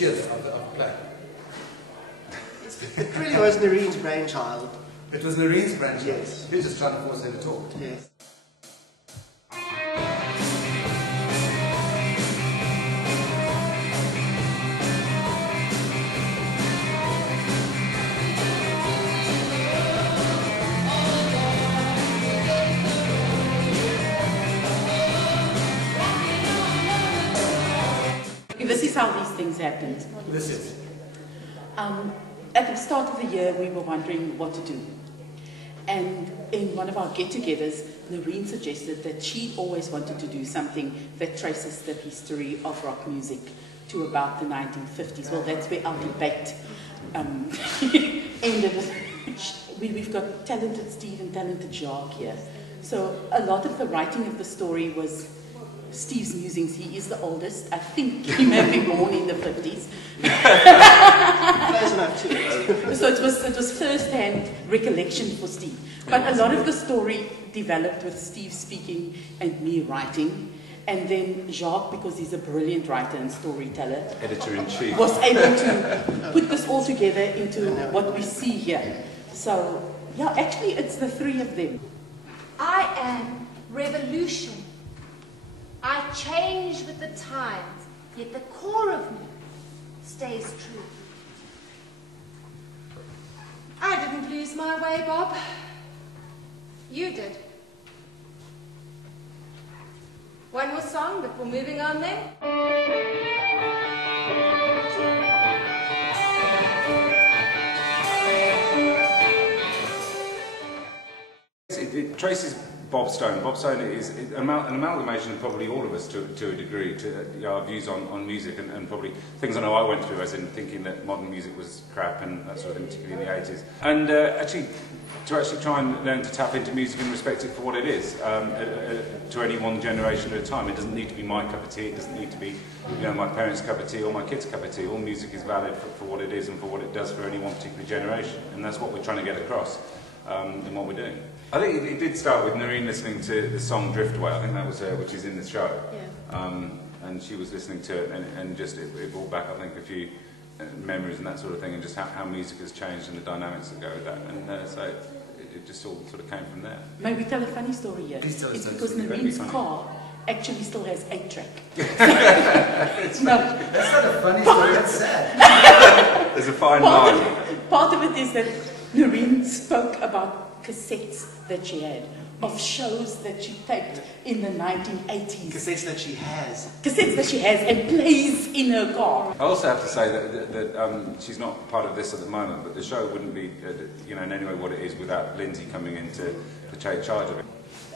gist of the play. It really was Nerene's brainchild. It was Nerene's brainchild? Yes. He was just trying to force her to talk? Yes. This is how these things happen. This is. At the start of the year, we were wondering what to do. And in one of our get-togethers, Nerene suggested that she always wanted to do something that traces the history of rock music to about the 1950s. Well, that's where our debate ended. We've got talented Steve and talented Jacques here. So a lot of the writing of the story was Steve's musings. He is the oldest. I think he may have been born in the 50s. So it was first-hand recollection for Steve. But a lot of the story developed with Steve speaking and me writing. And then Jacques, because he's a brilliant writer and storyteller, editor-in-chief, was able to put this all together into what we see here. So, yeah, actually it's the three of them. I am revolution. I change with the times, yet the core of me stays true. I didn't lose my way, Bob. You did. One more song before moving on then. It traces Bob Stone. Bob Stone is an amalgamation of probably all of us to a degree, to our views on music and probably things I know I went through, as in thinking that modern music was crap and that sort of thing, particularly in the 80s. And to try and learn to tap into music and respect it for what it is, to any one generation at a time. It doesn't need to be my cup of tea, it doesn't need to be my parents' cup of tea or my kids' cup of tea. All music is valid for what it is and for what it does for any one particular generation. And that's what we're trying to get across in what we're doing. I think it did start with Nerene listening to the song Driftway. I think that was which is in the show. Yeah. And she was listening to it, and just it brought back, I think, a few memories and that sort of thing, and just how music has changed and the dynamics that go with that. And so it just all sort of came from there. May we tell a funny story here? Please tell us. It's because Nerene's car actually still has 8-track. That's not a funny story, that's sad. There's a fine line. Part of it is that Nerene spoke about cassettes that she had of shows that she taped in the 1980s. Cassettes that she has. Cassettes that she has and plays in her car. I also have to say that she's not part of this at the moment, but the show wouldn't be in any way what it is without Lindsay coming in to take charge of it.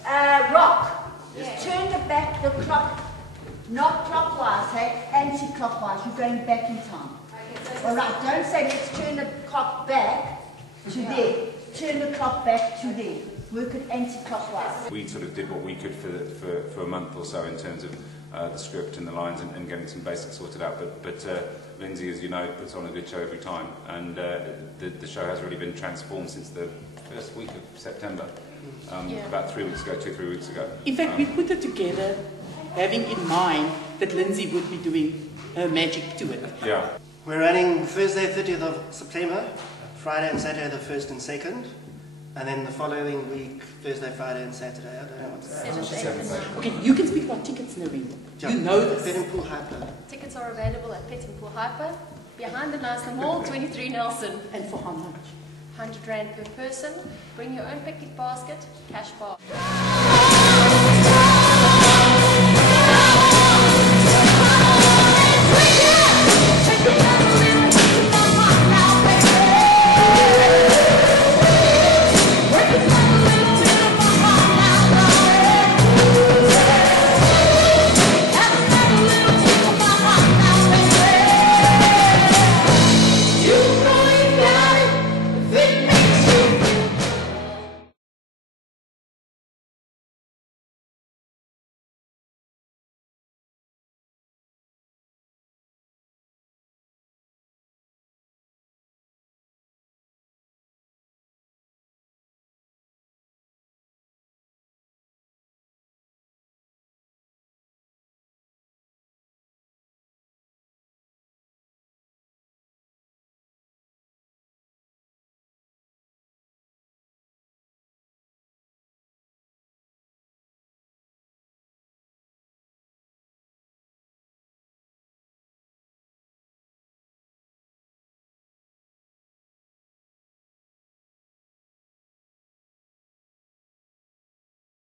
Rock. Yes. Turn the clock, not clockwise, hey, anti-clockwise. You're going back in time. Okay, all right, don't say let's turn the clock back to there. Turn the clock back to there. Work it anti-clockwise. We sort of did what we could for a month or so in terms of the script and the lines and getting some basics sorted out. But Lindsay, as you know, puts on a good show every time, and the show has really been transformed since the first week of September. About 3 weeks ago, 2-3 weeks ago. In fact, we put it together having in mind that Lindsay would be doing her magic to it. Yeah. We're running Thursday 30th of September, Friday and Saturday the 1st and 2nd, and then the following week, Thursday, Friday and Saturday. I don't know what to say. Okay, you can speak about tickets, Nerene. You know this. Pet and Pool Hyper. Tickets are available at Pet and Pool Hyper, behind the Knysna Mall, 23 Nelson. And for how much? R100 per person. Bring your own picnic basket, cash bar.